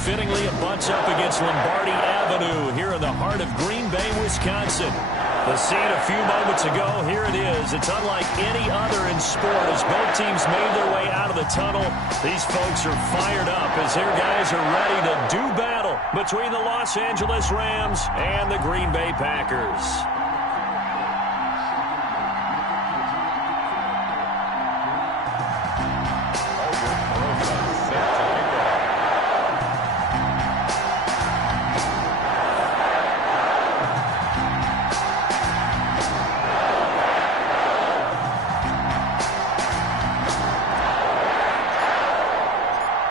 fittingly, it butts up against Lombardi Avenue here in the heart of Green Bay, Wisconsin. The scene a few moments ago, here it is. It's unlike any other in sport as both teams made their way out of the tunnel. These folks are fired up as their guys are ready to do battle between the Los Angeles Rams and the Green Bay Packers.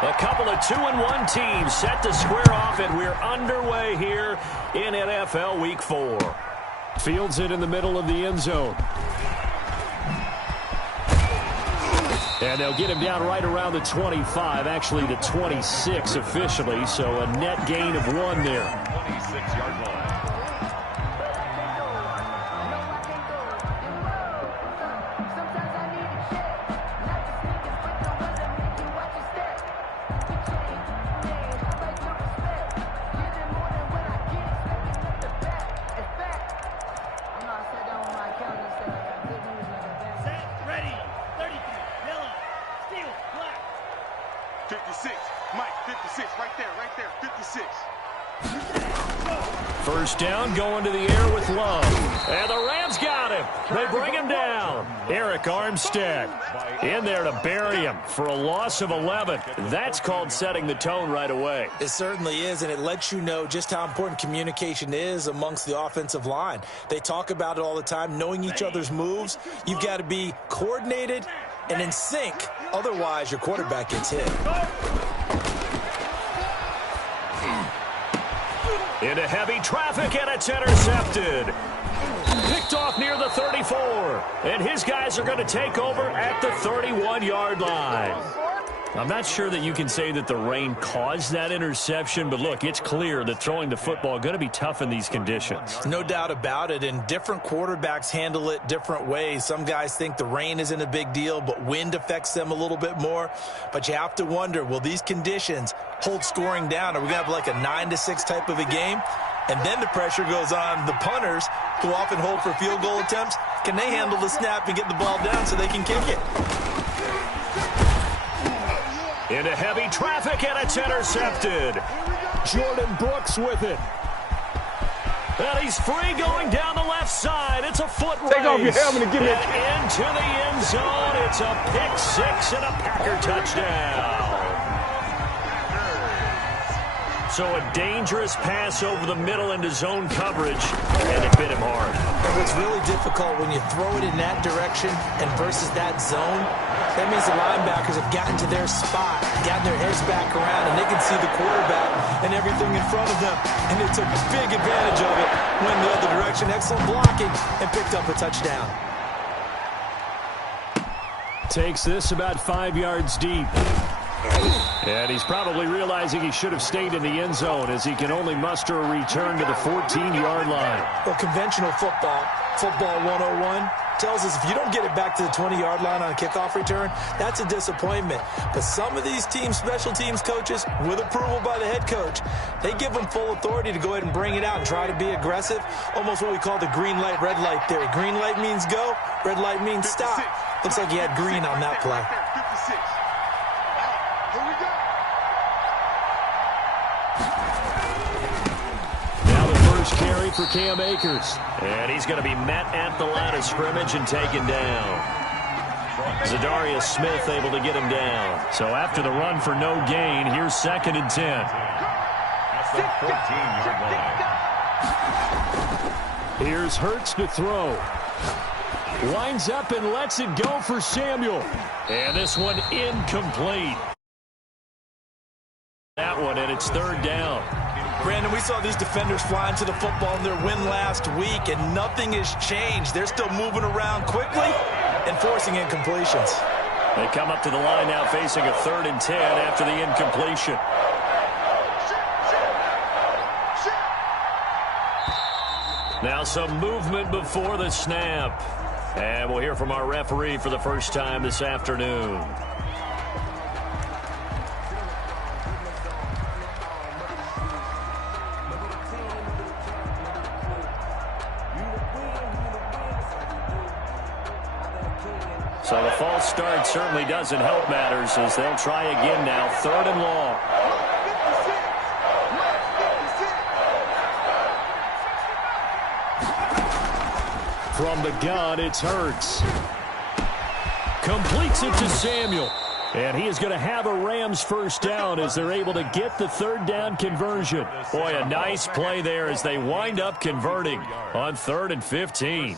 A couple of 2-1 teams set to square off, and we're underway here in NFL Week 4. Fields it in the middle of the end zone. And they'll get him down right around the 25, actually the 26 officially, so a net gain of 1 there. 26-yard line. First down, going to the air with Love. And the Rams got him. They bring him down. Eric Armstead in there to bury him for a loss of 11. That's called setting the tone right away. It certainly is, and it lets you know just how important communication is amongst the offensive line. They talk about it all the time, knowing each other's moves. You've got to be coordinated and in sync. Otherwise, your quarterback gets hit. Into heavy traffic, and it's intercepted. Picked off near the 34. And his guys are going to take over at the 31-yard line. I'm not sure that you can say that the rain caused that interception, but look, it's clear that throwing the football is going to be tough in these conditions. No doubt about it, and different quarterbacks handle it different ways. Some guys think the rain isn't a big deal, but wind affects them a little bit more. But you have to wonder, will these conditions hold scoring down? Are we going to have like a 9-6 type of a game? And then the pressure goes on the punters, who often hold for field goal attempts. Can they handle the snap and get the ball down so they can kick it? Into heavy traffic, and it's intercepted. Jordan Brooks with it. And he's free going down the left side. It's a foot race. Take off your helmet and give me and into the end zone. It's a pick-6 and a Packer touchdown. So a dangerous pass over the middle into zone coverage, and it hit him hard. And what's really difficult when you throw it in that direction and versus that zone, that means the linebackers have gotten to their spot, gotten their heads back around, and they can see the quarterback and everything in front of them. And they took big advantage of it, went the other direction, excellent blocking, and picked up a touchdown. Takes this about 5 yards deep. And he's probably realizing he should have stayed in the end zone as he can only muster a return to the 14-yard line. Well, conventional football 101, tells us if you don't get it back to the 20-yard line on a kickoff return, that's a disappointment. But some of these teams, special teams coaches, with approval by the head coach, they give them full authority to go ahead and bring it out and try to be aggressive, almost what we call the green light, red light theory. Green light means go, red light means stop. Looks like he had green on that play. Carry for Cam Akers. And he's going to be met at the line of scrimmage and taken down. Zadarius Smith able to get him down. So after the run for no gain, here's 2nd and 10. That's the 14-yard line. Here's Hurts to throw. Winds up and lets it go for Samuel. And this one incomplete. That one, and it's 3rd down. Brandon, we saw these defenders flying to the football in their win last week, and nothing has changed. They're still moving around quickly and forcing incompletions. They come up to the line now facing a 3rd and 10 after the incompletion. Now some movement before the snap. And we'll hear from our referee for the first time this afternoon. So the false start certainly doesn't help matters as they'll try again now, 3rd and long. From the gun, it's Hurts. Completes it to Samuel. And he is going to have a Rams first down as they're able to get the 3rd down conversion. Boy, a nice play there as they wind up converting on 3rd and 15.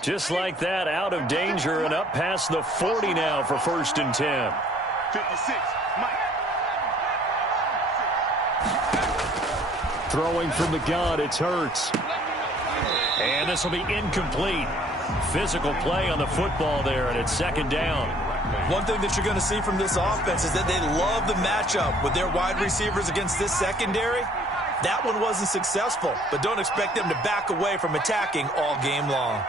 Just like that, out of danger and up past the 40 now for 1st and 10. 56, Mike. Throwing from the gun, it's Hurts. And this will be incomplete. Physical play on the football there, and it's 2nd down. One thing that you're going to see from this offense is that they love the matchup with their wide receivers against this secondary. That one wasn't successful, but don't expect them to back away from attacking all game long.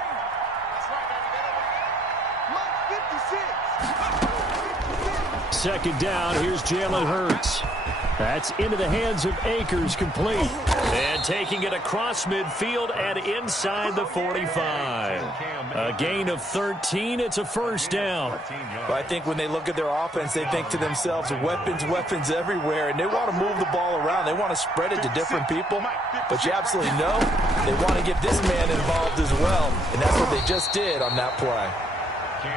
2nd down, here's Jalen Hurts. That's into the hands of Akers, complete. And taking it across midfield and inside the 45. A gain of 13, it's a 1st down. But I think when they look at their offense, they think to themselves, weapons everywhere, and they want to move the ball around. They want to spread it to different people. But you absolutely know they want to get this man involved as well, and that's what they just did on that play.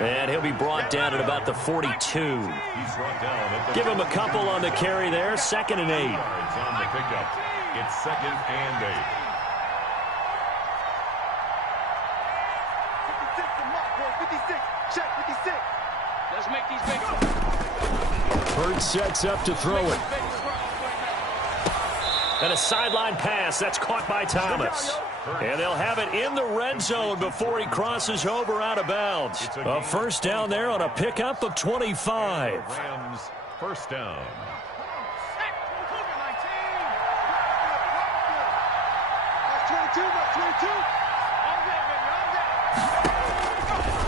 And he'll be brought down at about the 42. Give him a couple on the carry there. 2nd and 8. On the pickup. It's 2nd and 8. Let's make these big. Hurts sets up to throw it. And a sideline pass. That's caught by Thomas. And they'll have it in the red zone before he crosses over out of bounds. A 1st down there on a pickup of 25. Rams, 1st down.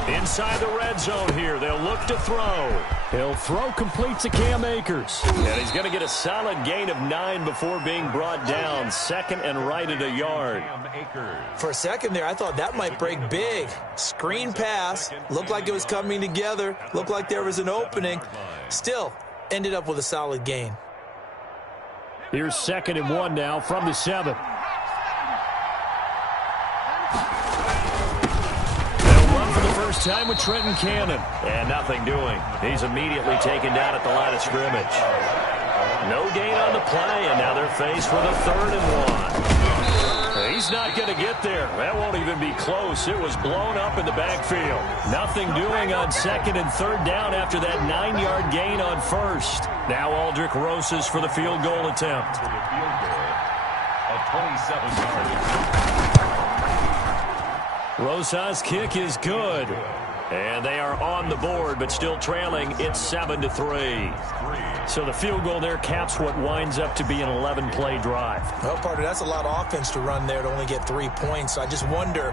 Inside the red zone here, they'll look to throw. He'll throw complete to Cam Akers. And he's going to get a solid gain of 9 before being brought down. 2nd and right at a yard. For a second there, I thought that might break big. Screen pass. Looked like it was coming together. Looked like there was an opening. Still, ended up with a solid gain. Here's 2nd and 1 now from the 7. First time with Trenton Cannon. And nothing doing. He's immediately taken down at the line of scrimmage. No gain on the play, and now they're faced with a 3rd and 1. He's not going to get there. That won't even be close. It was blown up in the backfield. Nothing doing on 2nd and 3rd down after that 9-yard gain on 1st. Now Aldrick Rosas for the field goal attempt. For the field goal of 27 yards. Rosas' kick is good. And they are on the board, but still trailing. It's 7-3. So the field goal there caps what winds up to be an 11-play drive. Well, partner, that's a lot of offense to run there to only get 3 points. So I just wonder,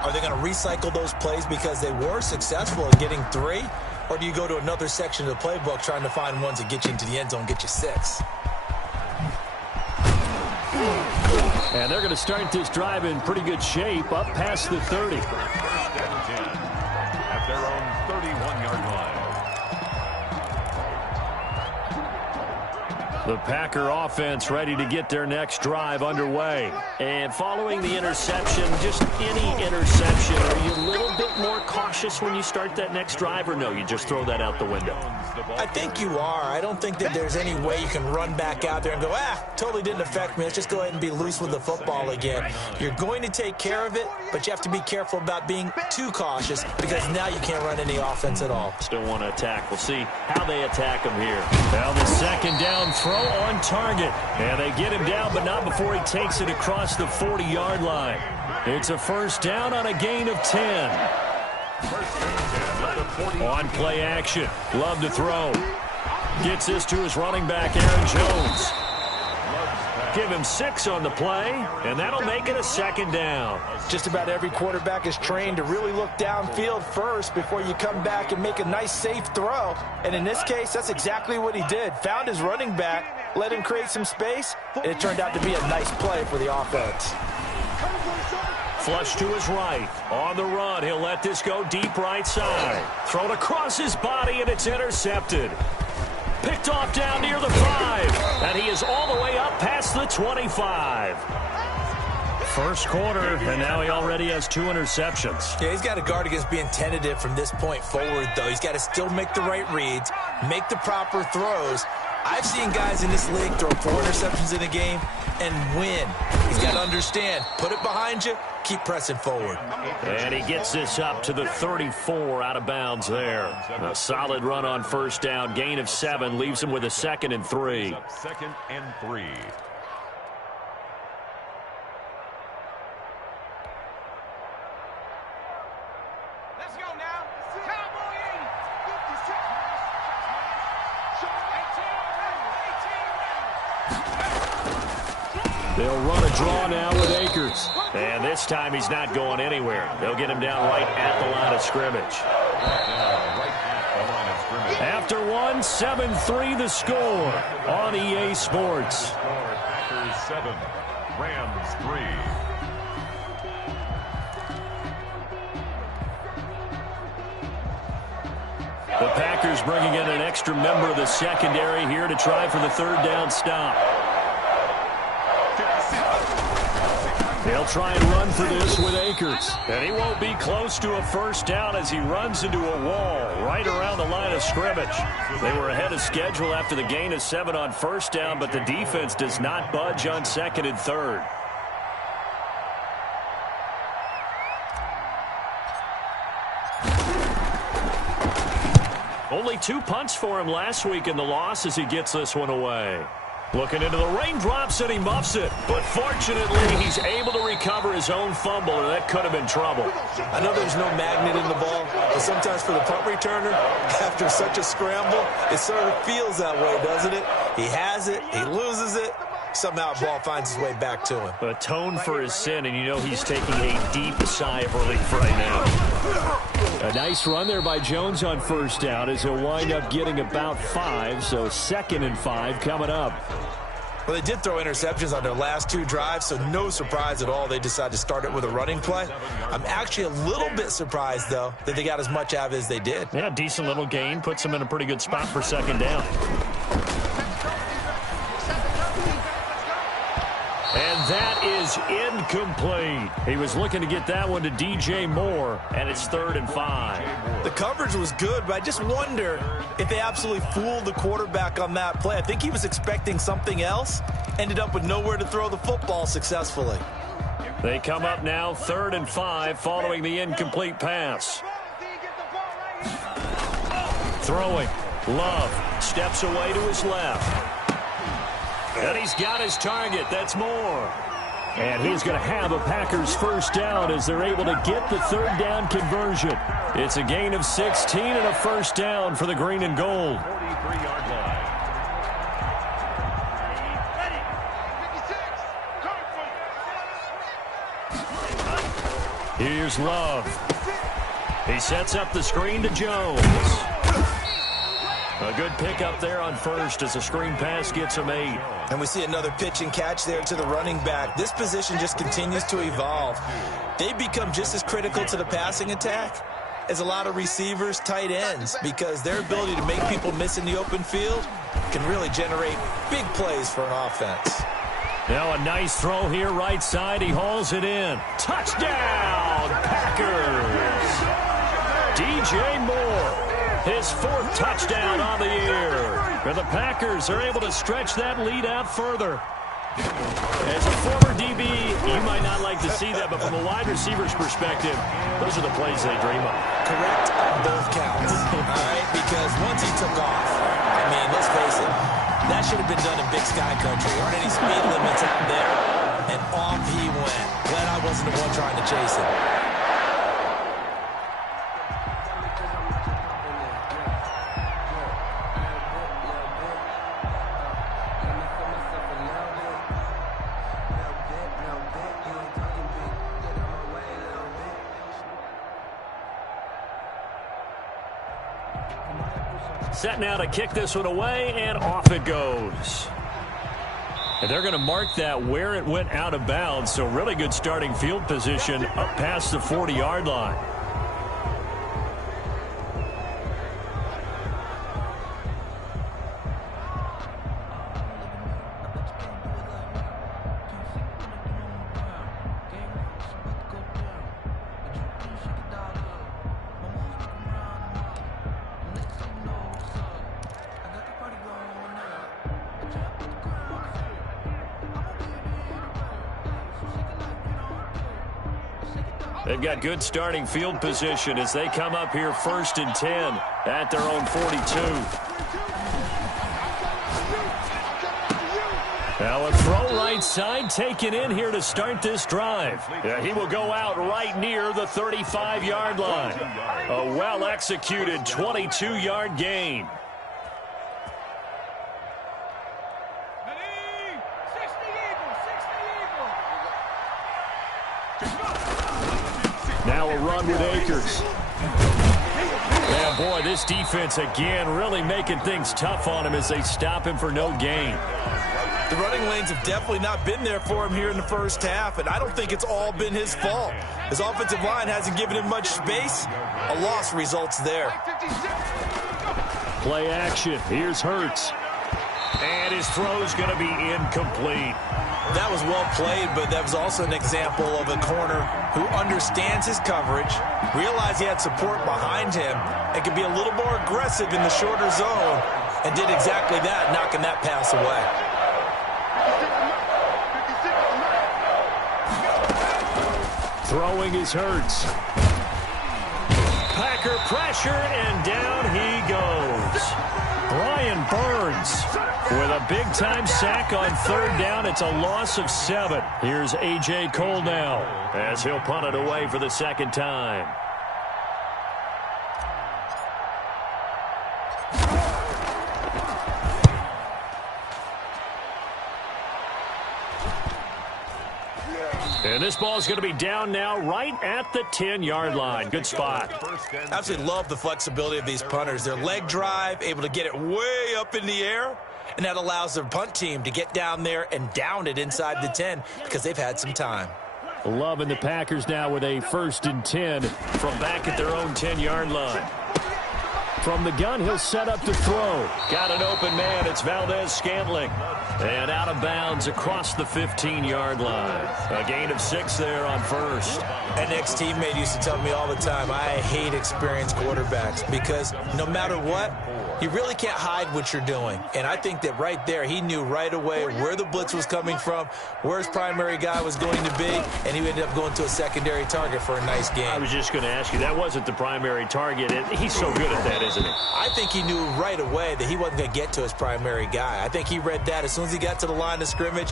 are they going to recycle those plays because they were successful in getting 3? Or do you go to another section of the playbook trying to find ones that get you into the end zone, get you 6? And they're going to start this drive in pretty good shape, up past the 30. At their own 31-yard line. The Packer offense ready to get their next drive underway. And following the interception, just any interception, are you a little bit more cautious when you start that next drive, or no, you just throw that out the window? I think you are. I don't think that there's any way you can run back out there and go, totally didn't affect me. Let's just go ahead and be loose with the football again. You're going to take care of it, but you have to be careful about being too cautious because now you can't run any offense at all. Still want to attack. We'll see how they attack him here. Now the 2nd down throw on target. And they get him down, but not before he takes it across the 40-yard line. It's a 1st down on a gain of 10. On play action. Love to throw. Gets this to his running back, Aaron Jones. Give him 6 on the play, and that'll make it a 2nd down. Just about every quarterback is trained to really look downfield first before you come back and make a nice, safe throw. And in this case, that's exactly what he did. Found his running back, let him create some space, and it turned out to be a nice play for the offense. Flush to his right. On the run, he'll let this go deep right side. Thrown across his body, and it's intercepted. Picked off down near the 5. And he is all the way up past the 25. First quarter, and now he already has 2 interceptions. Yeah, he's got to guard against being tentative from this point forward, though. He's got to still make the right reads, make the proper throws. I've seen guys in this league throw 4 interceptions in a game and win. He's got to understand, put it behind you, keep pressing forward. And he gets this up to the 34 out of bounds there. A solid run on first down. Gain of 7 leaves him with a 2nd and 3. 2nd and 3. Let's go now. Cowboy 80. They'll run a draw now with Akers. And this time he's not going anywhere. They'll get him down right at the line of scrimmage. After 1, 7-3 the score on EA Sports. Packers 7, Rams 3. The Packers bringing in an extra member of the secondary here to try for the 3rd down stop. They'll try and run for this with Akers. And he won't be close to a first down as he runs into a wall right around the line of scrimmage. They were ahead of schedule after the gain of 7 on first down, but the defense does not budge on 2nd and 3rd. Only 2 punts for him last week in the loss as he gets this one away. Looking into the raindrops, and he muffs it. But fortunately, he's able to recover his own fumble, or that could have been trouble. I know there's no magnet in the ball, but sometimes for the punt returner, after such a scramble, it sort of feels that way, doesn't it? He has it, he loses it, somehow the ball finds its way back to him. Atone for his sin, and you know he's taking a deep sigh of relief right now. A nice run there by Jones on first down as he'll wind up getting about 5, so 2nd and 5 coming up. Well, they did throw interceptions on their last 2 drives, so no surprise at all they decided to start it with a running play. I'm actually a little bit surprised, though, that they got as much out of it as they did. Yeah, decent little gain. Puts them in a pretty good spot for 2nd down. And that is incomplete. He was looking to get that one to DJ Moore, and it's 3rd and 5. The coverage was good, but I just wonder if they absolutely fooled the quarterback on that play. I think he was expecting something else, ended up with nowhere to throw the football successfully. They come up now 3rd and 5 following the incomplete pass. Throwing. Love steps away to his left. And he's got his target. That's Moore. And he's going to have a Packers first down as they're able to get the 3rd down conversion. It's a gain of 16 and a first down for the green and gold. 43-yard line. Here's Love. He sets up the screen to Jones. A good pickup there on first as the screen pass gets him 8. And we see another pitch and catch there to the running back. This position just continues to evolve. They become just as critical to the passing attack as a lot of receivers, tight ends, because their ability to make people miss in the open field can really generate big plays for an offense. Now a nice throw here right side. He hauls it in. Touchdown, Packers! DJ Moore. His 4th touchdown on the year. And the Packers are able to stretch that lead out further. As a former DB, you might not like to see that, but from a wide receiver's perspective, those are the plays they dream of. Correct on both counts, all right? Because once he took off, I mean, let's face it, that should have been done in Big Sky Country. Aren't any speed limits out there? And off he went. Glad I wasn't the one trying to chase him. Set now to kick this one away, and off it goes. And they're going to mark that where it went out of bounds, so really good starting field position up past the 40-yard line. They've got good starting field position as they come up here 1st and 10 at their own 42. Now a throw right side taken in here to start this drive. Yeah, he will go out right near the 35-yard line. A well-executed 22-yard gain. Now a run with Akers. Yeah, boy, this defense again really making things tough on him as they stop him for no gain. The running lanes have definitely not been there for him here in the first half, and I don't think it's all been his fault. His offensive line hasn't given him much space. A loss results there. Play action. Here's Hurts. And his throw's going to be incomplete. That was well played, but that was also an example of a corner who understands his coverage, realized he had support behind him, and could be a little more aggressive in the shorter zone, and did exactly that, knocking that pass away. Throwing is Hurts. Packer pressure, and down he goes. Brian Burns with a big-time sack on 3rd down. It's a loss of 7. Here's A.J. Cole now as he'll punt it away for the 2nd time. And this ball is going to be down now right at the 10-yard line. Good spot. I absolutely love the flexibility of these punters. Their leg drive, able to get it way up in the air, and that allows their punt team to get down there and down it inside the 10 because they've had some time. Loving the Packers now with a 1st and 10 from back at their own 10-yard line. From the gun, he'll set up to throw. Got an open man. It's Valdez-Scantling. And out of bounds across the 15-yard line. A gain of 6 there on 1st. An ex-teammate used to tell me all the time, I hate experienced quarterbacks because no matter what, you really can't hide what you're doing. And I think that right there, he knew right away where the blitz was coming from, where his primary guy was going to be, and he ended up going to a secondary target for a nice game. I was just going to ask you, that wasn't the primary target. He's so good at that, isn't he? I think he knew right away that he wasn't going to get to his primary guy. I think he read that as soon as he got to the line of scrimmage,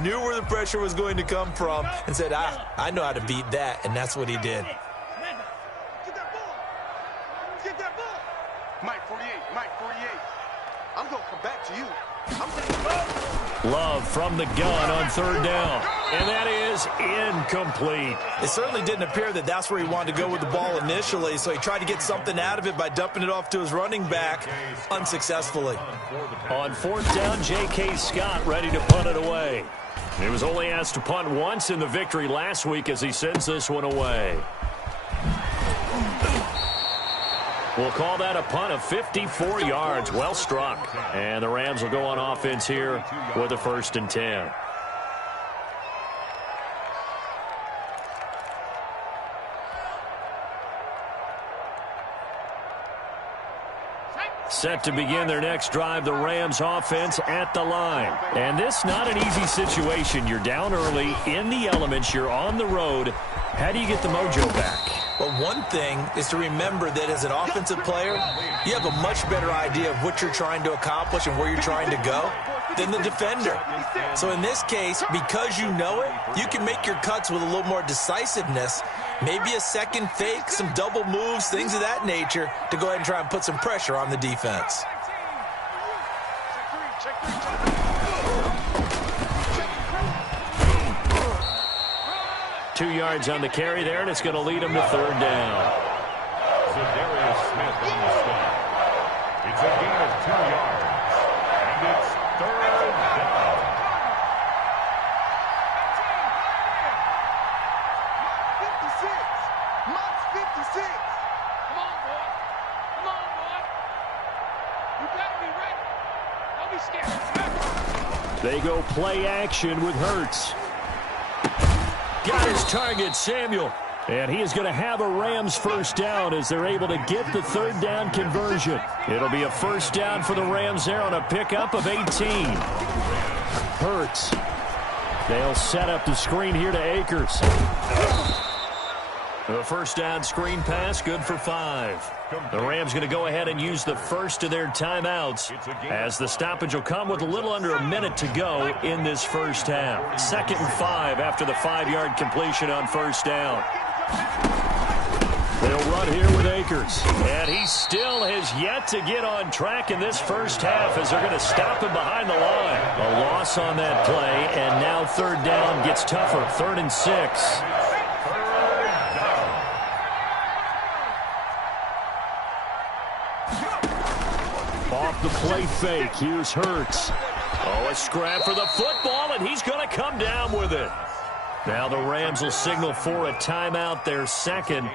knew where the pressure was going to come from, and said, I know how to beat that, and that's what he did. Mike 48, Mike 48. I'm going to come back to you. Love from the gun on 3rd down. And that is incomplete. It certainly didn't appear that that's where he wanted to go with the ball initially, so he tried to get something out of it by dumping it off to his running back unsuccessfully. On 4th down, J.K. Scott ready to punt it away. He was only asked to punt once in the victory last week as he sends this one away. We'll call that a punt of 54 yards. Well struck. And the Rams will go on offense here with a 1st and 10. Set to begin their next drive, the Rams offense at the line. And this not an easy situation. You're down early, in the elements, you're on the road. How do you get the mojo back? Well, one thing is to remember that as an offensive player, you have a much better idea of what you're trying to accomplish and where you're trying to go than the defender. So in this case, because you know it, you can make your cuts with a little more decisiveness, maybe a second fake, some double moves, things of that nature, to go ahead and try and put some pressure on the defense. 2 yards on the carry there, and it's going to lead him to 3rd down. Zadarius Smith on the stop. It's a gain of 2 yards, and it's 3rd down. They go play action with Hurts. Got his target, Samuel. And he is going to have a Rams first down as they're able to get the third down conversion. It'll be a first down for the Rams there on a pickup of 18. Hurts. They'll set up the screen here to Akers. A first down screen pass, good for 5. The Rams going to go ahead and use the first of their timeouts as the stoppage will come with a little under a minute to go in this first half. 2nd and 5 after the 5-yard completion on first down. They'll run here with Akers. And he still has yet to get on track in this first half as they're going to stop him behind the line. A loss on that play, and now third down gets tougher. 3rd and 6. Off the play fake, here's Hurts. Oh, a scrap for the football, and he's going to come down with it. Now the Rams will signal for a timeout, their second,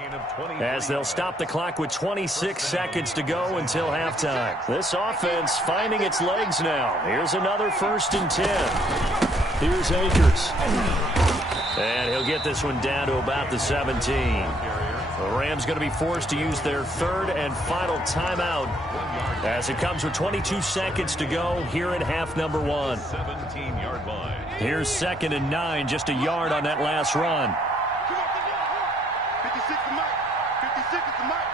as they'll stop the clock with 26 seconds to go until halftime. This offense finding its legs now. Here's another 1st and 10. Here's Akers. And he'll get this one down to about the 17. The Rams going to be forced to use their 3rd and final timeout as it comes with 22 seconds to go here in half number 1. 17-yard line. Here's 2nd and 9, just a yard on that last run. 56 to Mike. 56 to Mike.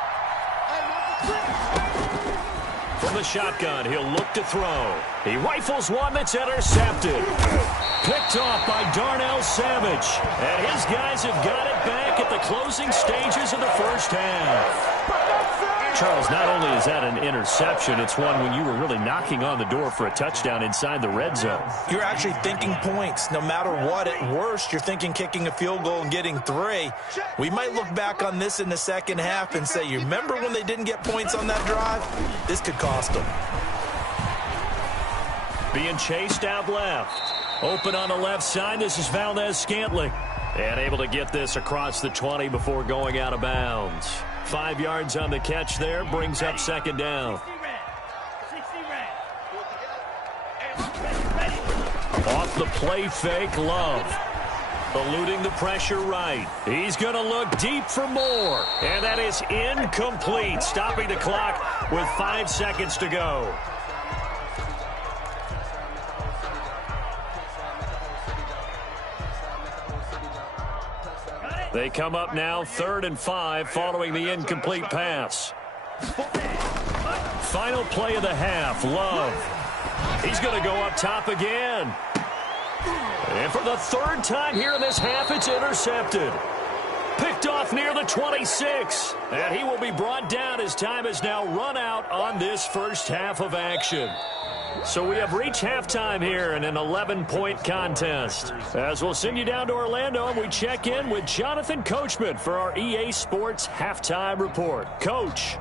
From the shotgun, he'll look to throw. He rifles one that's intercepted. Picked off by Darnell Savage. And his guys have got it back at the closing stages of the first half. Charles, not only is that an interception, it's one when you were really knocking on the door for a touchdown inside the red zone. You're actually thinking points. No matter what, at worst, you're thinking kicking a field goal and getting 3. We might look back on this in the second half and say, you remember when they didn't get points on that drive? This could cost them. Being chased out left. Open on the left side, this is Valdez-Scantling. And able to get this across the 20 before going out of bounds. 5 yards on the catch there, brings up 2nd down. Off the play fake, Love. Eluding the pressure right. He's going to look deep for more. And that is incomplete, stopping the clock with 5 seconds to go. They come up now 3rd and 5 following the incomplete pass. Final play of the half, Love. He's going to go up top again. And for the 3rd time here in this half, it's intercepted. Picked off near the 26. And he will be brought down as time has now run out on this first half of action. So we have reached halftime here in an 11-point contest. As we'll send you down to Orlando, and we check in with Jonathan Coachman for our EA Sports Halftime Report. Coach.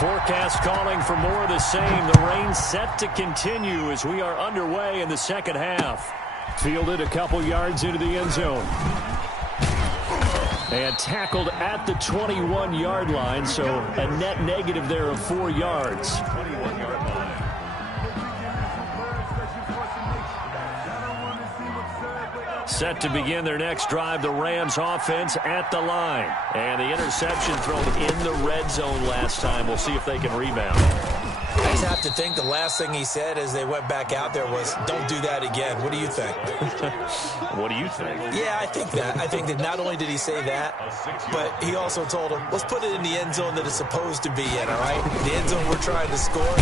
Forecast calling for more of the same. The rain set to continue as we are underway in the second half. Fielded a couple yards into the end zone. And tackled at the 21-yard line, so a net negative there of 4 yards. 21-yard line. Set to begin their next drive, the Rams offense at the line. And the interception thrown in the red zone last time. We'll see if they can rebound. I just have to think the last thing he said as they went back out there was, don't do that again. What do you think? What do you think? Yeah, I think that. I think that not only did he say that, but he also told him, let's put it in the end zone that it's supposed to be in, all right? The end zone we're trying to score.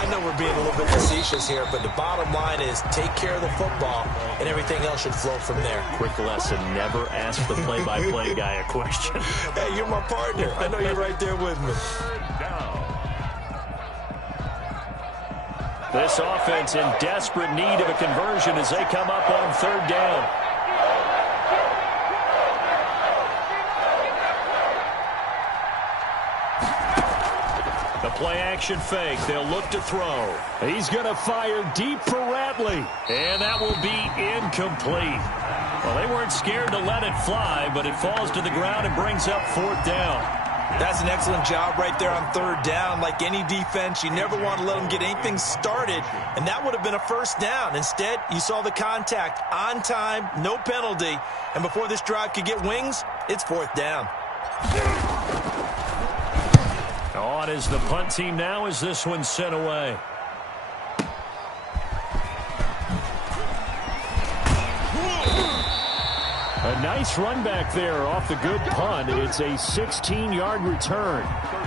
I know we're being a little bit facetious here, but the bottom line is take care of the football, and everything else should flow from there. Quick lesson, never ask the play-by-play guy a question. Hey, you're my partner. I know you're right there with me. This offense in desperate need of a conversion as they come up on 3rd down. The play-action fake. They'll look to throw. He's going to fire deep for Ratley. And that will be incomplete. Well, they weren't scared to let it fly, but it falls to the ground and brings up 4th down. That's an excellent job right there on third down. Like any defense, you never want to let them get anything started, and that would have been a first down. Instead, you saw the contact on time, no penalty, and before this drive could get wings, it's fourth down. On is the punt team now as this one's sent away. A nice run back there off the good punt. It's a 16-yard return.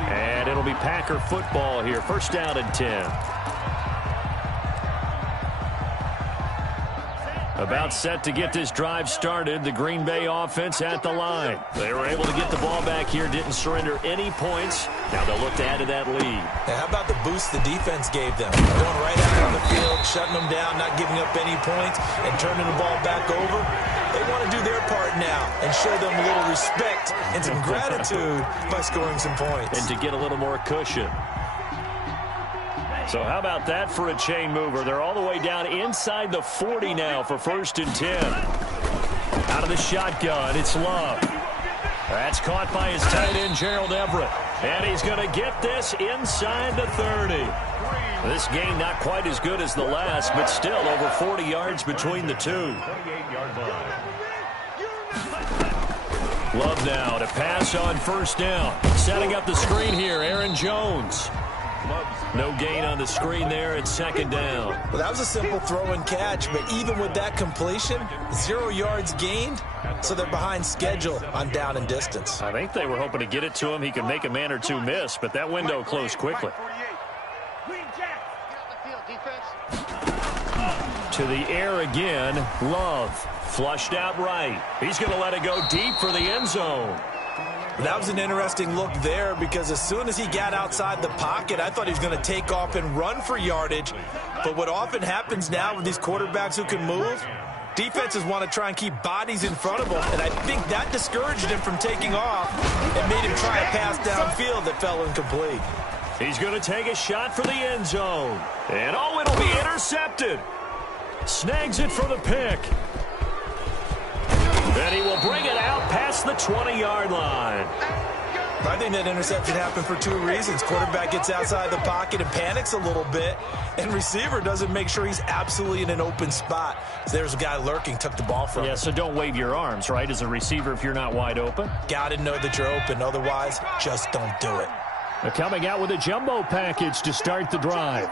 And it'll be Packer football here. First down and 10. About set to get this drive started. The Green Bay offense at the line. They were able to get the ball back here. Didn't surrender any points. Now they'll look to add to that lead. Now, how about the boost the defense gave them? Going right out on the field, shutting them down, not giving up any points, and turning the ball back over. They want to do their part now and show them a little respect and some gratitude by scoring some points. And to get a little more cushion. So how about that for a chain mover? They're all the way down inside the 40 now for first and 10. Out of the shotgun, it's Love. That's caught by his tight end, Gerald Everett. And he's going to get this inside the 30. This game not quite as good as the last, but still over 40 yards between the two. Love now to pass on first down. Setting up the screen here, Aaron Jones. No gain on the screen there. It's second down. Well, that was a simple throw and catch, but even with that completion, 0 yards gained, so they're behind schedule on down and distance. I think they were hoping to get it to him. He could make a man or two miss, but that window closed quickly. To the air again, Love. Flushed out right. He's going to let it go deep for the end zone. That was an interesting look there because as soon as he got outside the pocket, I thought he was going to take off and run for yardage. But what often happens now with these quarterbacks who can move, defenses want to try and keep bodies in front of them, and I think that discouraged him from taking off and made him try a pass downfield that fell incomplete. He's going to take a shot for the end zone. And oh, it'll be intercepted. Snags it for the pick. And he will bring it out past the 20-yard line. I think that interception happened for two reasons. Quarterback gets outside the pocket and panics a little bit, and receiver doesn't make sure he's absolutely in an open spot. So there's a guy lurking, took the ball from him. Yeah, so don't wave your arms, right, as a receiver if you're not wide open. Got to know that you're open. Otherwise, just don't do it. They're coming out with a jumbo package to start the drive.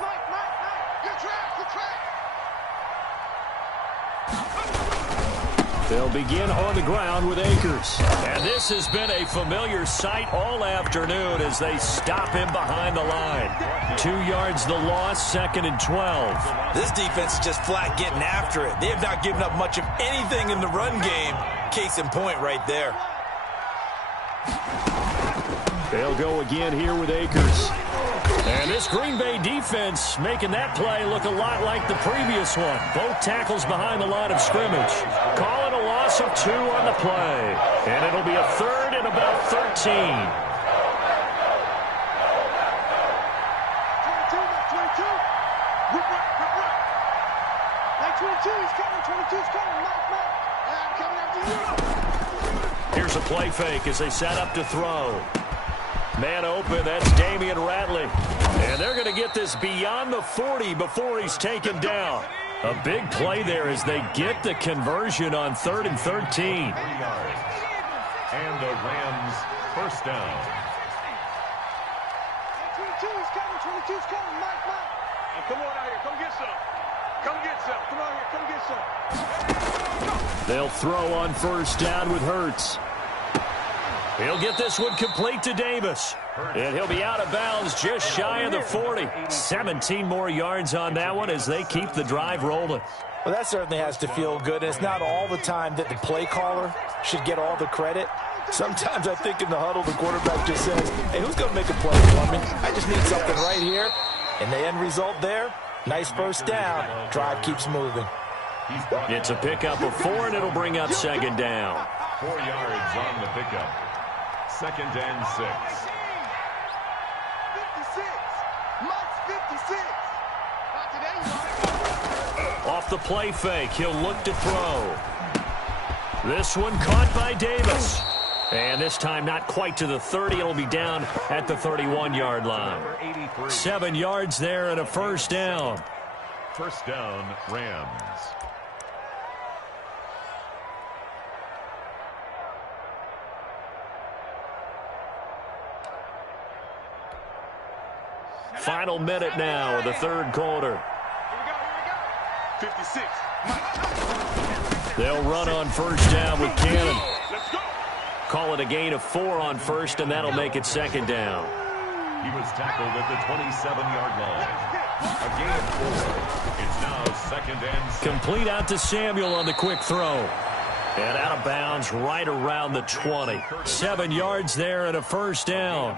They'll begin on the ground with Akers. And this has been a familiar sight all afternoon as they stop him behind the line. 2 yards the loss, second and 12. This defense is just flat getting after it. They have not given up much of anything in the run game. Case in point right there. They'll go again here with Akers. And this Green Bay defense making that play look a lot like the previous one. Both tackles behind the line of scrimmage. Calling a loss of 2 on the play. And it'll be a third and about 13. 22's coming. I'm coming after you. Here's a play fake as they set up to throw. Man open, that's Damian Ratley. And they're going to get this beyond the 40 before he's taken down. A big play there as they get the conversion on 3rd and 13. And the Rams first down. 22's coming. Mike. Come on out here. Come get some. Come on here. Come get some. They'll throw on first down with Hurts. He'll get this one complete to Davis. And he'll be out of bounds just shy of the 40. 17 more yards on that one as they keep the drive rolling. Well, that certainly has to feel good. And it's not all the time that the play caller should get all the credit. Sometimes I think in the huddle, the quarterback just says, hey, who's going to make a play for me? I just need something right here. And the end result there, nice first down. Drive keeps moving. It's a pickup of 4, and it'll bring up second down. 4 yards on the pickup. Second and 6. 56. Mike's 56. Not today, Mike. Off the play fake, he'll look to throw. This one caught by Davis. And this time not quite to the 30. It'll be down at the 31-yard line. 7 yards there and a first down. First down, Rams. Final minute now of the third quarter. Here we go. 56. They'll run on first down with Cannon. Let's go. Call it a gain of 4 on first, and that'll make it second down. He was tackled at the 27-yard line. A gain of 4. It's now second and 6. Complete out to Samuel on the quick throw. And out of bounds right around the 20. 7 yards there and a first down.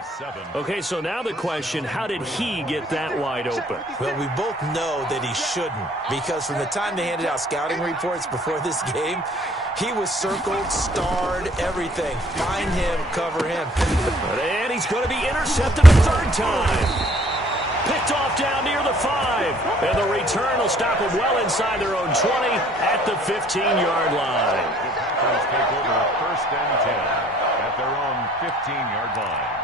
Okay, so now the question, how did he get that wide open? Well, we both know that he shouldn't, because from the time they handed out scouting reports before this game, he was circled, starred, everything. Find him, cover him. And he's going to be intercepted a third time. Picked off down near the 5. And the return will stop them well inside their own 20 at the 15-yard line. The Packers take over first and 10 at their own 15-yard line.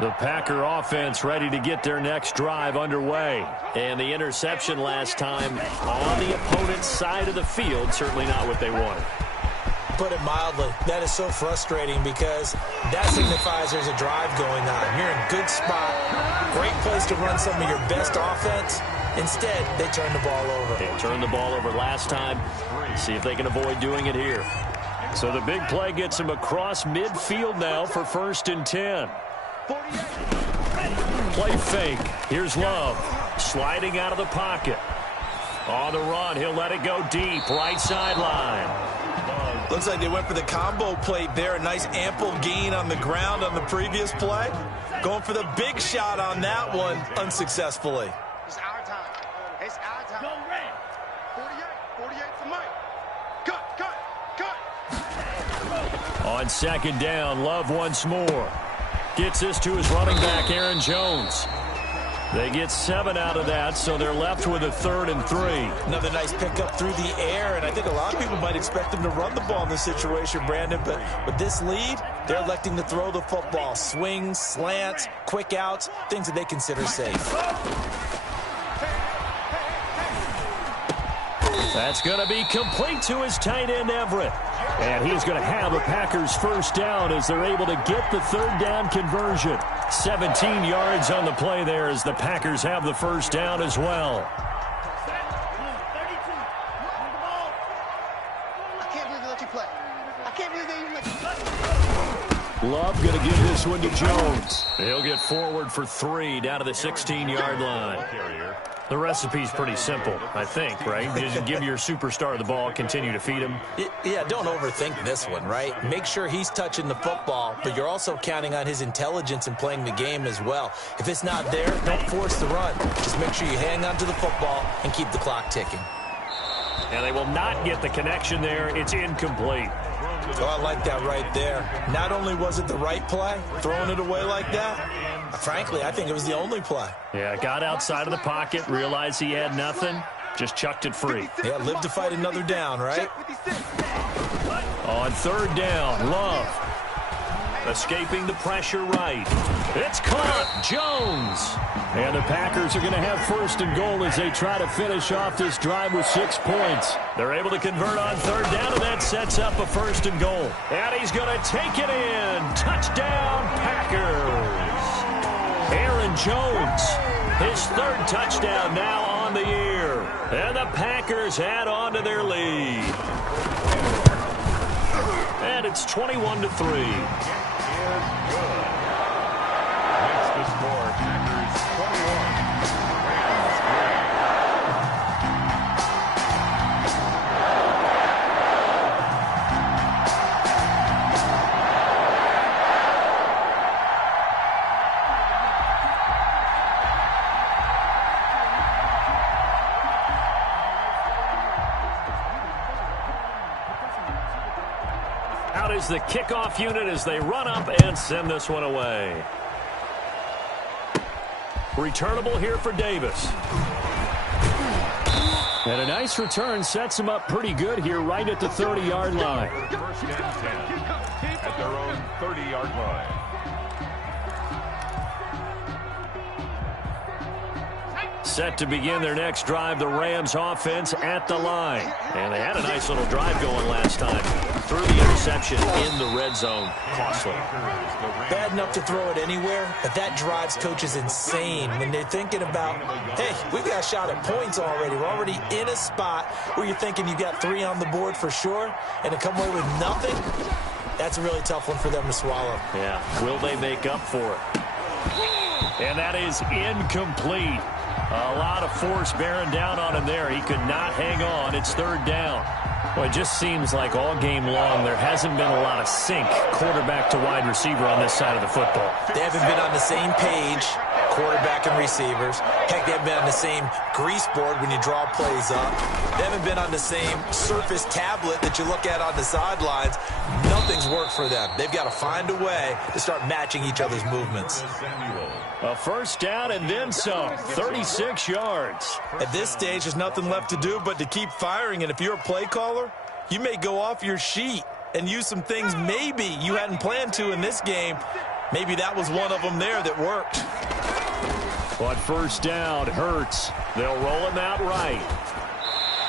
The Packer offense ready to get their next drive underway. And the interception last time on the opponent's side of the field, certainly not what they wanted. Put it mildly, that is so frustrating because that signifies there's a drive going on. You're in a good spot, great place to run some of your best offense. Instead, they turn the ball over. They turned the ball over last time. See if they can avoid doing it here. So the big play gets them across midfield now for first and 10. Play fake. Here's Love. Sliding out of the pocket. On the run, he'll let it go deep. Right sideline. Looks like they went for the combo plate there. A nice ample gain on the ground on the previous play. Going for the big shot on that one unsuccessfully. It's our time. It's our time. Go red. 48 for Mike. Cut. On second down, Love once more. Gets this to his running back, Aaron Jones. They get 7 out of that, so they're left with a 3rd and 3. Another nice pickup through the air, and I think a lot of people might expect them to run the ball in this situation, Brandon, but with this lead, they're electing to throw the football. Swings, slants, quick outs, things that they consider safe. That's going to be complete to his tight end, Everett. And he's going to have a Packers first down as they're able to get the 3rd down conversion. 17 yards on the play there as the Packers have the first down as well. I can't believe they let you play. I can't believe they even let you play. Love going to give this one to Jones. He'll get forward for 3 down to the 16-yard line. The recipe's pretty simple, I think, right? You just give your superstar the ball, continue to feed him. Yeah, don't overthink this one, right? Make sure he's touching the football, but you're also counting on his intelligence in playing the game as well. If it's not there, don't force the run. Just make sure you hang on to the football and keep the clock ticking. And they will not get the connection there. It's incomplete. Oh, I like that right there. Not only was it the right play, throwing it away like that, frankly, I think it was the only play. Yeah, got outside of the pocket, realized he had nothing, just chucked it free. Yeah, live to fight another down, right? On 3rd down, Love. Escaping the pressure right. It's caught. Jones. And the Packers are going to have 1st and goal as they try to finish off this drive with 6 points. They're able to convert on 3rd down, and that sets up a 1st and goal. And he's going to take it in. Touchdown, Packers. Aaron Jones, his 3rd touchdown now on the year. And the Packers add on to their lead. And it's 21-3. Makes the score Packers 21, Rams 3. Out is the kickoff unit as they run up and send this one away. Returnable here for Davis. And a nice return sets them up pretty good here right at the 30-yard line. First and 10 at their own 30-yard line. Set to begin their next drive, the Rams offense at the line. And they had a nice little drive going last time. Threw the interception in the red zone. Costly. Bad enough to throw it anywhere, but that drives coaches insane when they're thinking about, hey, we've got a shot at points already. We're already in a spot where you're thinking you got 3 on the board for sure, and to come away with nothing, that's a really tough one for them to swallow. Yeah, will they make up for it? And that is incomplete. A lot of force bearing down on him there. He could not hang on. It's 3rd down. Well, it just seems like all game long there hasn't been a lot of sync quarterback to wide receiver on this side of the football. They haven't been on the same page, quarterback and receivers. Heck, they haven't been on the same grease board when you draw plays up. They haven't been on the same Surface tablet that you look at on the sidelines. Nothing's worked for them. They've got to find a way to start matching each other's movements. A 1st down and then some. 36 yards. At this stage, there's nothing left to do but to keep firing. And if you're a play caller, you may go off your sheet and use some things maybe you hadn't planned to in this game. Maybe that was one of them there that worked. But 1st down hurts. They'll roll him out right.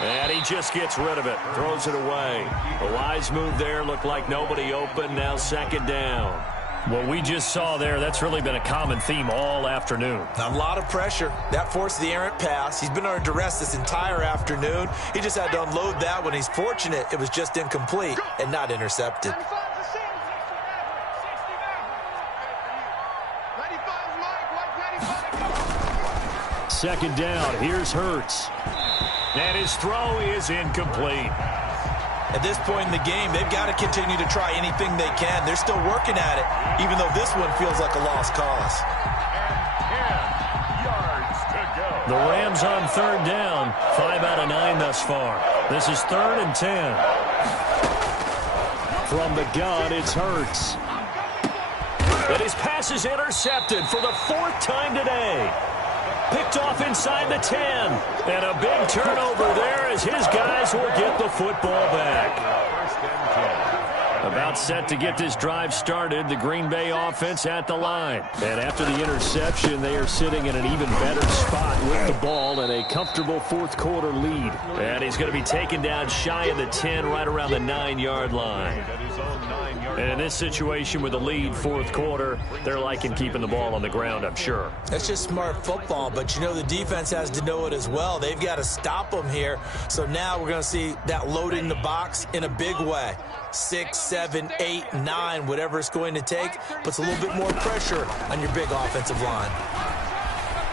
And he just gets rid of it. Throws it away. A wise move there. Looked like nobody open. Now 2nd down. What we just saw there, that's really been a common theme all afternoon. A lot of pressure. That forced the errant pass. He's been under duress this entire afternoon. He just had to unload that one. He's fortunate it was just incomplete and not intercepted. 2nd down. Here's Hurts. And his throw is incomplete. At this point in the game, they've got to continue to try anything they can. They're still working at it, even though this one feels like a lost cause. And 10 yards to go. The Rams on 3rd down. 5 out of 9 thus far. This is 3rd and 10. From the gun, it's Hurts. But his pass is intercepted for the 4th time today. Picked off inside the 10. And a big turnover there as his guys will get the football back. First and 10. About set to get this drive started, the Green Bay offense at the line. And after the interception, they are sitting in an even better spot with the ball and a comfortable 4th quarter lead. And he's going to be taken down shy of the 10, right around the 9-yard line. And in this situation with the lead 4th quarter, they're liking keeping the ball on the ground, I'm sure. That's just smart football, but you know the defense has to know it as well. They've got to stop them here. So now we're going to see that loading the box in a big way. 6, 7, 8, 9, whatever it's going to take, puts a little bit more pressure on your big offensive line.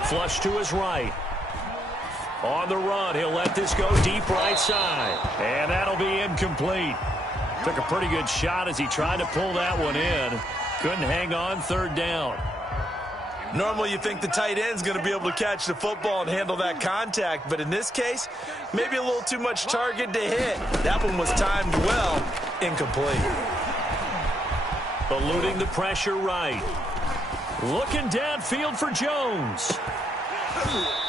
Flush to his right. On the run, he'll let this go deep right side. And that'll be incomplete. Took a pretty good shot as he tried to pull that one in. Couldn't hang on. 3rd down. Normally you think the tight end's going to be able to catch the football and handle that contact, but in this case, maybe a little too much target to hit. That one was timed well. Incomplete. Eluding the pressure right. Looking downfield for Jones.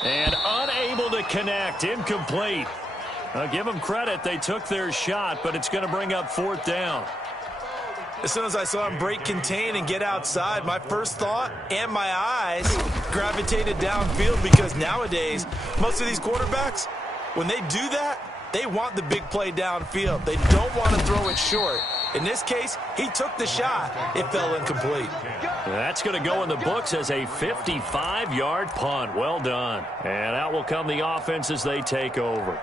And unable to connect. Incomplete. I'll give them credit. They took their shot, but it's going to bring up 4th down. As soon as I saw him break contain and get outside, my first thought and my eyes gravitated downfield because nowadays, most of these quarterbacks, when they do that, they want the big play downfield. They don't want to throw it short. In this case, he took the shot. It fell incomplete. That's going to go in the books as a 55-yard punt. Well done. And out will come the offense as they take over.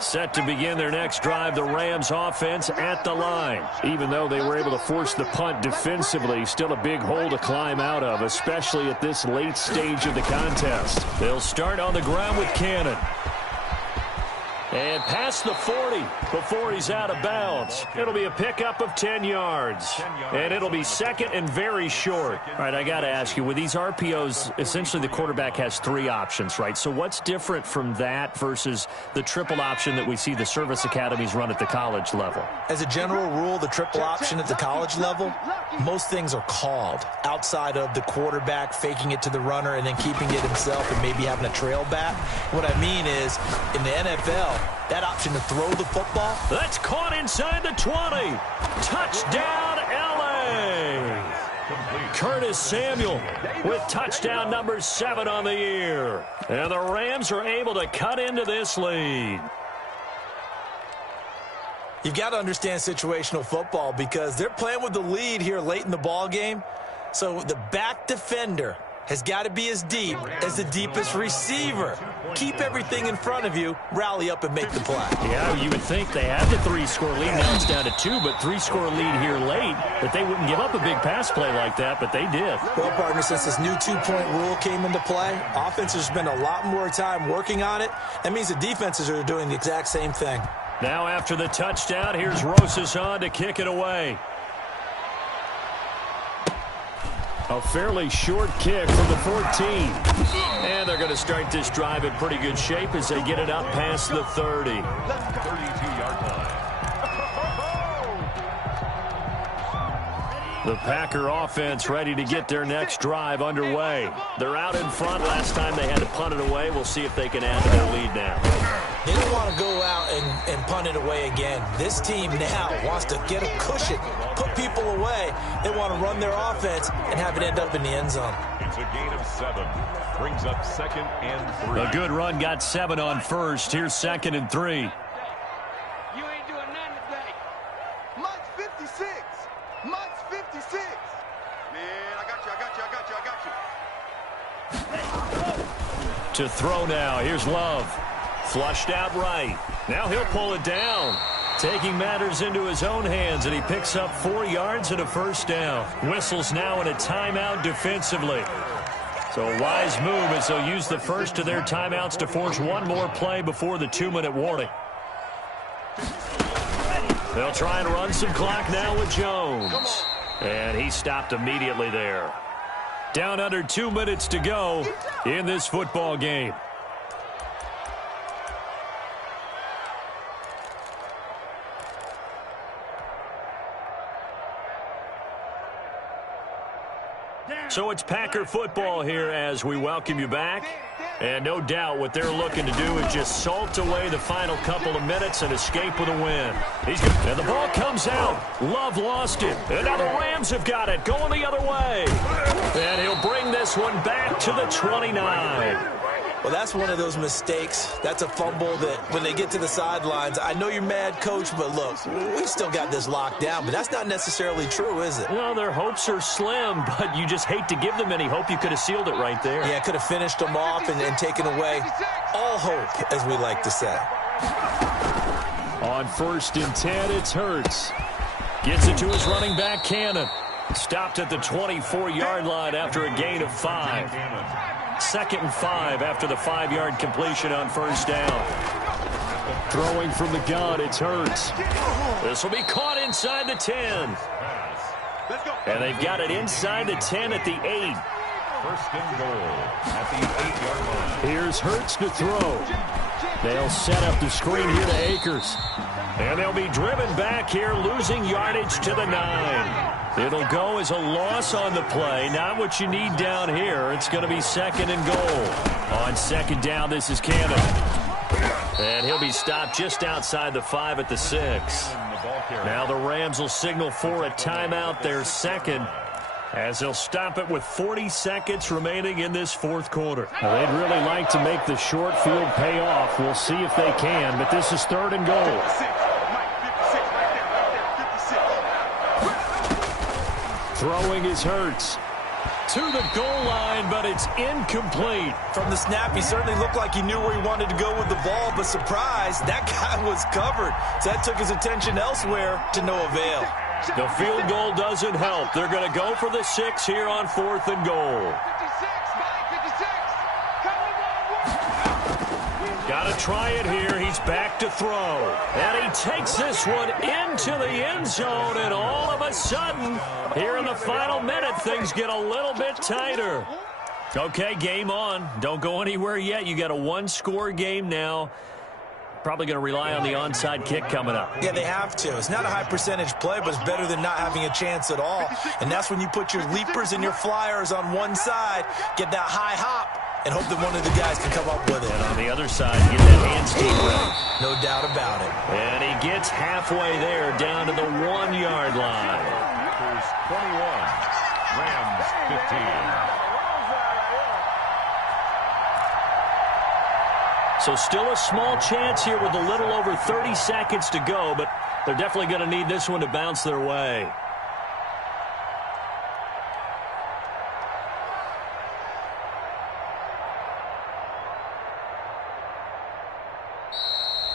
Set to begin their next drive, the Rams offense at the line. Even though they were able to force the punt defensively, still a big hole to climb out of, especially at this late stage of the contest. They'll start on the ground with Cannon. And past the 40 before he's out of bounds. It'll be a pickup of 10 yards. And it'll be second and very short. All right, I got to ask you, with these RPOs, essentially the quarterback has 3 options, right? So what's different from that versus the triple option that we see the service academies run at the college level? As a general rule, the triple option at the college level, most things are called outside of the quarterback faking it to the runner and then keeping it himself and maybe having a trail back. What I mean is, in the NFL, that option to throw the football. That's caught inside the 20. Touchdown, L.A. Curtis Samuel with touchdown number 7 on the year. And the Rams are able to cut into this lead. You've got to understand situational football because they're playing with the lead here late in the ball game. So the back defender has got to be as deep as the deepest receiver. Keep everything in front of you, rally up and make the play. Yeah, you would think they had the 3-score lead. Now it's down to 2, but 3-score lead here late, that they wouldn't give up a big pass play like that, but they did. Well, partner, since this new 2-point rule came into play, offenses spend a lot more time working on it. That means the defenses are doing the exact same thing. Now after the touchdown, here's Rosas on to kick it away. A fairly short kick from the 14. And they're going to start this drive in pretty good shape as they get it up past the 30. 32-yard line. The Packer offense ready to get their next drive underway. They're out in front. Last time they had to punt it away. We'll see if they can add to their lead now. They don't want to go out and punt it away again. This team now wants to get a cushion, put people away. They want to run their offense and have it end up in the end zone. It's a gain of 7. Brings up 2nd and 3. A good run got 7 on first. Here's 2nd and 3. You ain't doing nothing today. Mike's 56. Mike's 56. Man, I got you. To throw now. Here's Love. Flushed out right. Now he'll pull it down. Taking matters into his own hands, and he picks up 4 yards and a first down. Whistles now in a timeout defensively. So a wise move as they'll use the first of their timeouts to force one more play before the 2-minute warning. They'll try and run some clock now with Jones. And he stopped immediately there. Down under 2 minutes to go in this football game. So it's Packer football here as we welcome you back. And no doubt what they're looking to do is just salt away the final couple of minutes and escape with a win. And the ball comes out. Love lost it. And now the Rams have got it going the other way. And he'll bring this one back to the 29. Well, that's one of those mistakes. That's a fumble that when they get to the sidelines, I know you're mad, Coach, but look, we still got this locked down. But that's not necessarily true, is it? Well, their hopes are slim, but you just hate to give them any hope. You could have sealed it right there. Yeah, could have finished them off and taken away all hope, as we like to say. On 1st and 10, it's Hurts. Gets it to his running back, Cannon. Stopped at the 24-yard line after a gain of 5. 2nd and 5 after the 5-yard completion on first down. Throwing from the gun, it's Hurts. This will be caught inside the 10. And they've got it inside the 10 at the 8. 1st and goal at the 8-yard line. Here's Hurts to throw. They'll set up the screen here to Akers. And they'll be driven back here, losing yardage to the 9. It'll go as a loss on the play. Not what you need down here. It's going to be 2nd and goal. On 2nd down, this is Cannon. And he'll be stopped just outside the 5 at the 6. Now the Rams will signal for a timeout, their 2nd, as they'll stop it with 40 seconds remaining in this 4th quarter. Now, they'd really like to make the short field pay off. We'll see if they can, but this is 3rd and goal. Throwing is Hurts. To the goal line, but it's incomplete. From the snap, he certainly looked like he knew where he wanted to go with the ball, but surprise, that guy was covered. So that took his attention elsewhere to no avail. The field goal doesn't help. They're going to go for the 6 here on 4th and goal. Got got to try it here. He's back to throw. And he takes this one into the end zone. And all of a sudden, here in the final minute, things get a little bit tighter. Okay, game on. Don't go anywhere yet. You got a one-score game now. Probably going to rely on the onside kick coming up. Yeah, they have to. It's not a high percentage play, but it's better than not having a chance at all. And that's when you put your leapers and your flyers on one side, get that high hop, and hope that one of the guys can come up with it. And on the other side, get that hands team ready. No doubt about it. And he gets halfway there, down to the 1-yard line. Packers 21, Rams 15. So still a small chance here with a little over 30 seconds to go, but they're definitely going to need this one to bounce their way.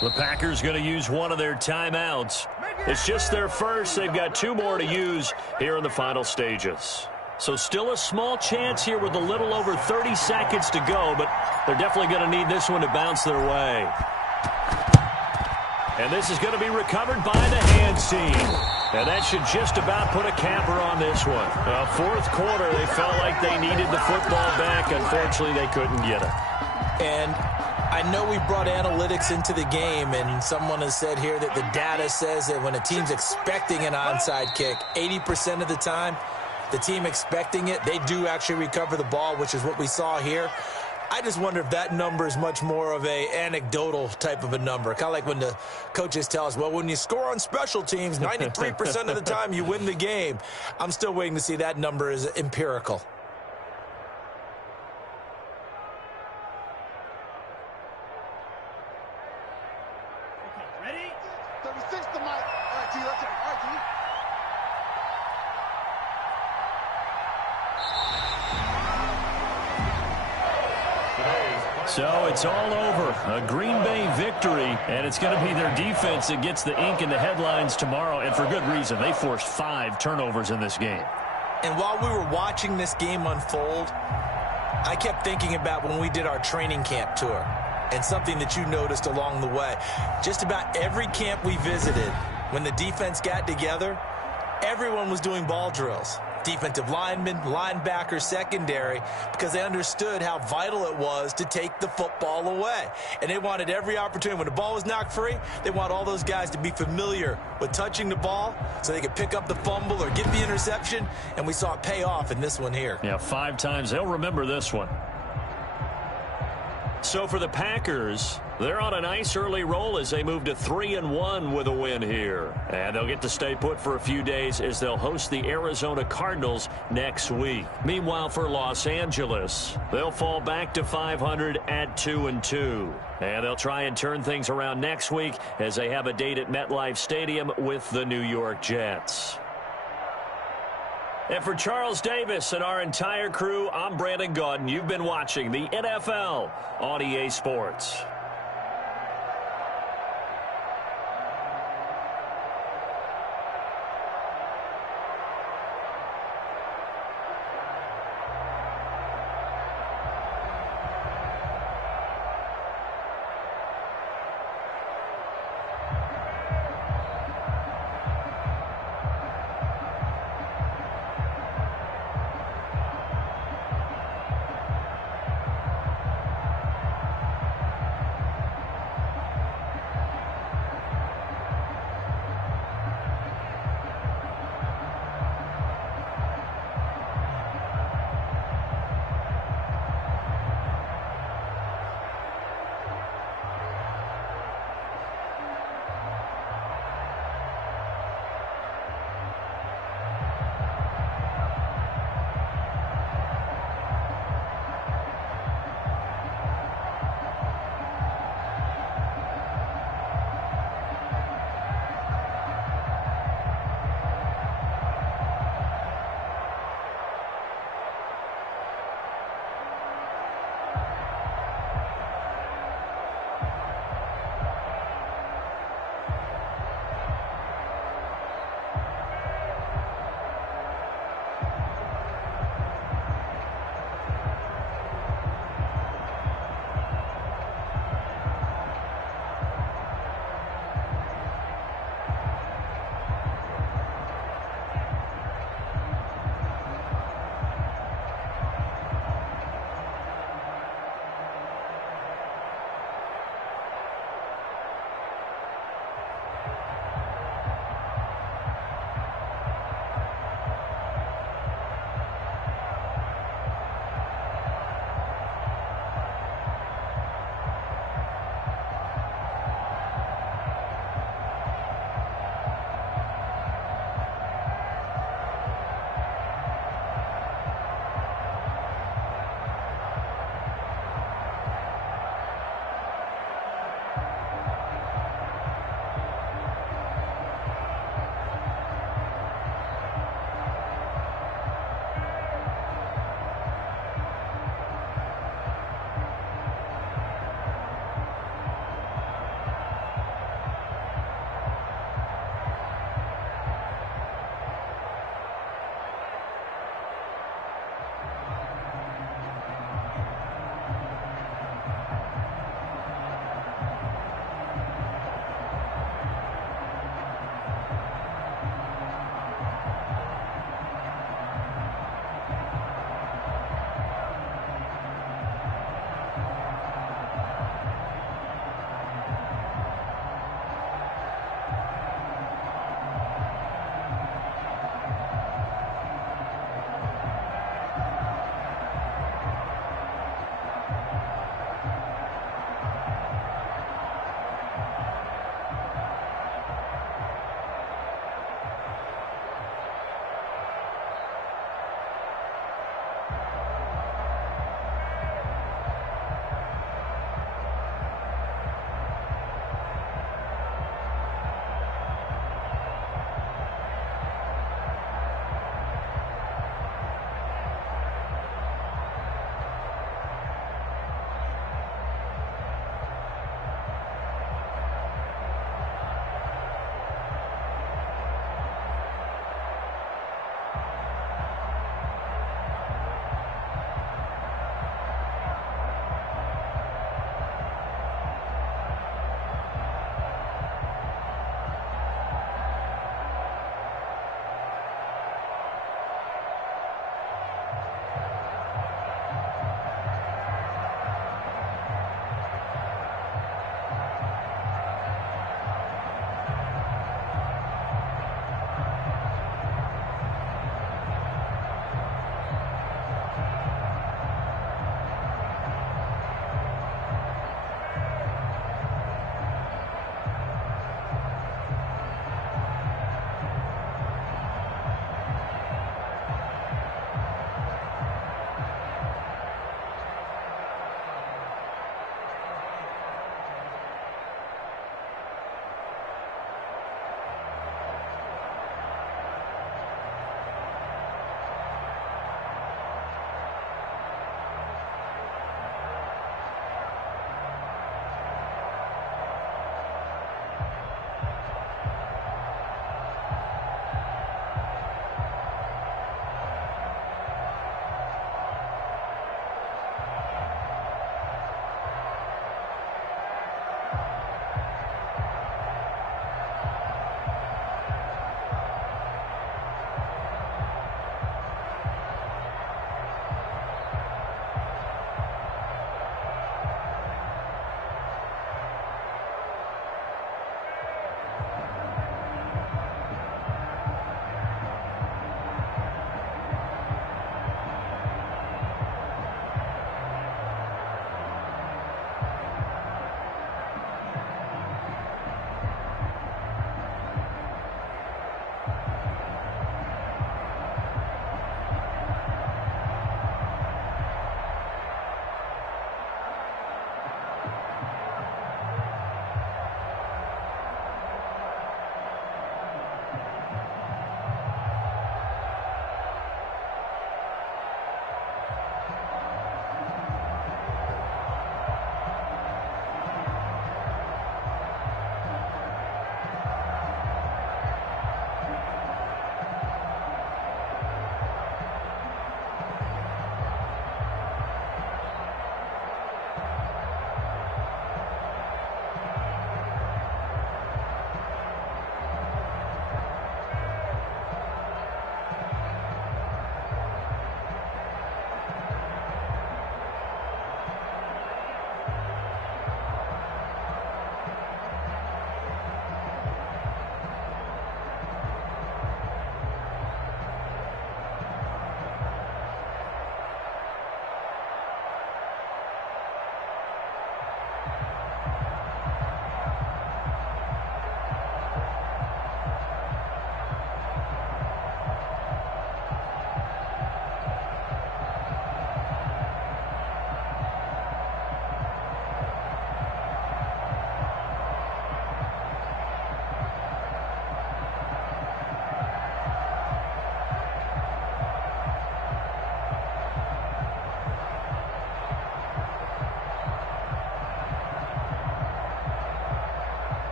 The Packers going to use one of their timeouts. It's just their first. They've got 2 more to use here in the final stages. So still a small chance here with a little over 30 seconds to go, but they're definitely going to need this one to bounce their way. And this is going to be recovered by the hands team. And that should just about put a capper on this one. Fourth quarter, they felt like they needed the football back. Unfortunately, they couldn't get it. And I know we brought analytics into the game, and someone has said here that the data says that when a team's expecting an onside kick, 80% of the time, the team expecting it, they do actually recover the ball, which is what we saw here. I just wonder if that number is much more of a anecdotal type of a number. Kind of like when the coaches tell us, well, when you score on special teams, 93% of the time you win the game. I'm still waiting to see that number is empirical. Okay, ready? 36 to Mike. All right, T, let's go. All right, T. So it's all over. A Green Bay victory, and it's going to be their defense that gets the ink in the headlines tomorrow, and for good reason. They forced 5 turnovers in this game. And while we were watching this game unfold, I kept thinking about when we did our training camp tour and something that you noticed along the way. Just about every camp we visited, when the defense got together, everyone was doing ball drills. Defensive linemen, linebackers, secondary, because they understood how vital it was to take the football away. And they wanted every opportunity. When the ball was knocked free, they want all those guys to be familiar with touching the ball so they could pick up the fumble or get the interception. And we saw it pay off in this one here. Yeah, 5 times. They'll remember this one. So for the Packers, they're on a nice early roll as they move to 3-1 with a win here. And they'll get to stay put for a few days as they'll host the Arizona Cardinals next week. Meanwhile, for Los Angeles, they'll fall back to 500 at 2-2. And they'll try and turn things around next week as they have a date at MetLife Stadium with the New York Jets. And for Charles Davis and our entire crew, I'm Brandon Gaudin. You've been watching the NFL on EA Sports.